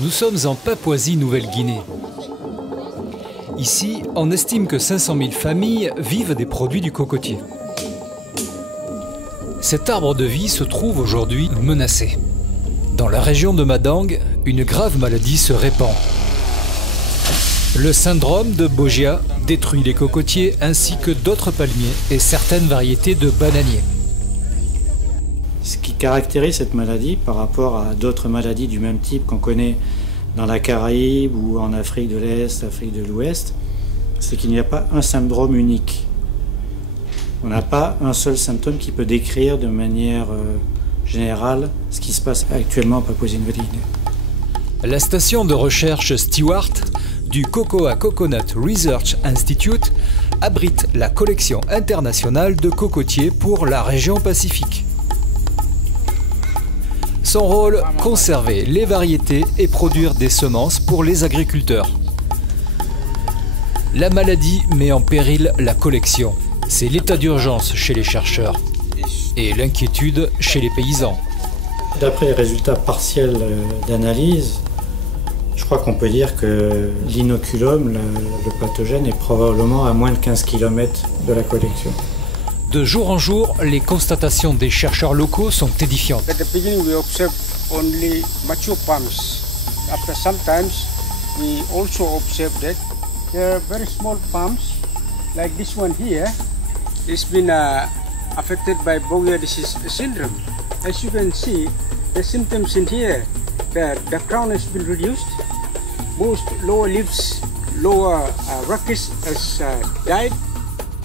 Nous sommes en Papouasie-Nouvelle-Guinée. Ici, on estime que 500 000 familles vivent des produits du cocotier. Cet arbre de vie se trouve aujourd'hui menacé. Dans la région de Madang, une grave maladie se répand. Le syndrome de Bogia détruit les cocotiers ainsi que d'autres palmiers et certaines variétés de bananiers. Ce qui caractérise cette maladie par rapport à d'autres maladies du même type qu'on connaît dans la Caraïbe ou en Afrique de l'Est, Afrique de l'Ouest, c'est qu'il n'y a pas un syndrome unique. On n'a pas un seul symptôme qui peut décrire de manière générale ce qui se passe actuellement en Papouasie-Nouvelle-Guinée. La station de recherche Stewart du Cocoa Coconut Research Institute abrite la collection internationale de cocotiers pour la région Pacifique. Son rôle, conserver les variétés et produire des semences pour les agriculteurs. La maladie met en péril la collection. C'est l'état d'urgence chez les chercheurs et l'inquiétude chez les paysans. D'après les résultats partiels d'analyse, je crois qu'on peut dire que l'inoculum, le pathogène, est probablement à moins de 15 km de la collection. De jour en jour, les constatations des chercheurs locaux sont édifiantes. At the beginning, we observed only mature palms. After some times, we also observed that there are very small palms, like this one here. It's been affected by Bogia disease syndrome. As you can see, the symptoms in here, the crown has been reduced. Most lower leaves, lower rachis has died.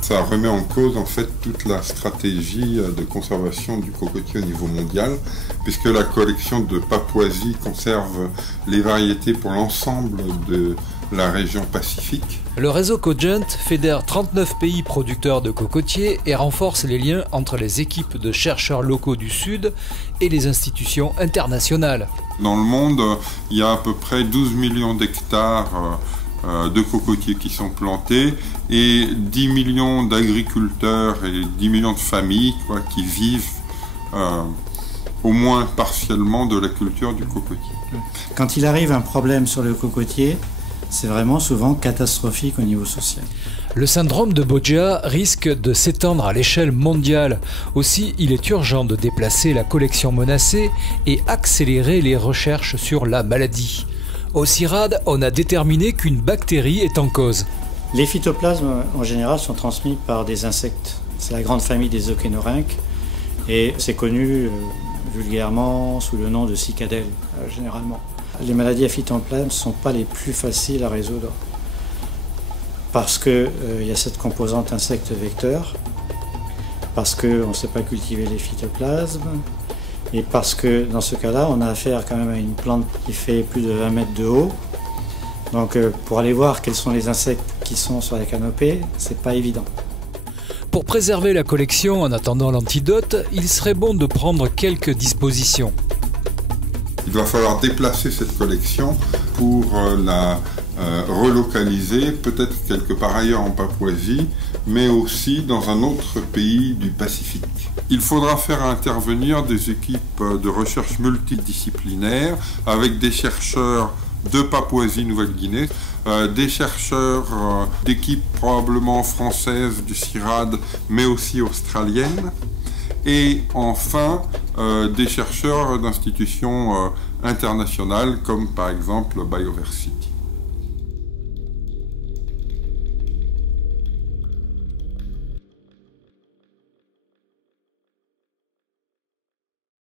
Ça remet en cause en fait toute la stratégie de conservation du cocotier au niveau mondial, puisque la collection de Papouasie conserve les variétés pour l'ensemble de la région Pacifique. Le réseau Cogent fédère 39 pays producteurs de cocotiers et renforce les liens entre les équipes de chercheurs locaux du Sud et les institutions internationales. Dans le monde, il y a à peu près 12 millions d'hectares de cocotiers qui sont plantés et 10 millions d'agriculteurs et 10 millions de familles qui vivent au moins partiellement de la culture du cocotier. Quand il arrive un problème sur le cocotier, c'est vraiment souvent catastrophique au niveau social. Le syndrome de Bogia risque de s'étendre à l'échelle mondiale. Aussi, il est urgent de déplacer la collection menacée et accélérer les recherches sur la maladie. Au CIRAD, on a déterminé qu'une bactérie est en cause. Les phytoplasmes, en général, sont transmis par des insectes. C'est la grande famille des océnorynques et c'est connu vulgairement sous le nom de cicadelle, généralement. Les maladies à phytoplasme ne sont pas les plus faciles à résoudre parce qu'il y a cette composante insecte-vecteur, parce qu'on ne sait pas cultiver les phytoplasmes, et parce que dans ce cas-là, on a affaire quand même à une plante qui fait plus de 20 mètres de haut. Donc pour aller voir quels sont les insectes qui sont sur la canopée, c'est pas évident. Pour préserver la collection en attendant l'antidote, il serait bon de prendre quelques dispositions. Il va falloir déplacer cette collection pour la relocaliser, peut-être quelque part ailleurs en Papouasie, mais aussi dans un autre pays du Pacifique. Il faudra faire intervenir des équipes de recherche multidisciplinaires avec des chercheurs de Papouasie-Nouvelle-Guinée, des chercheurs d'équipes probablement françaises du CIRAD, mais aussi australiennes, et enfin des chercheurs d'institutions internationales comme par exemple BioVersity.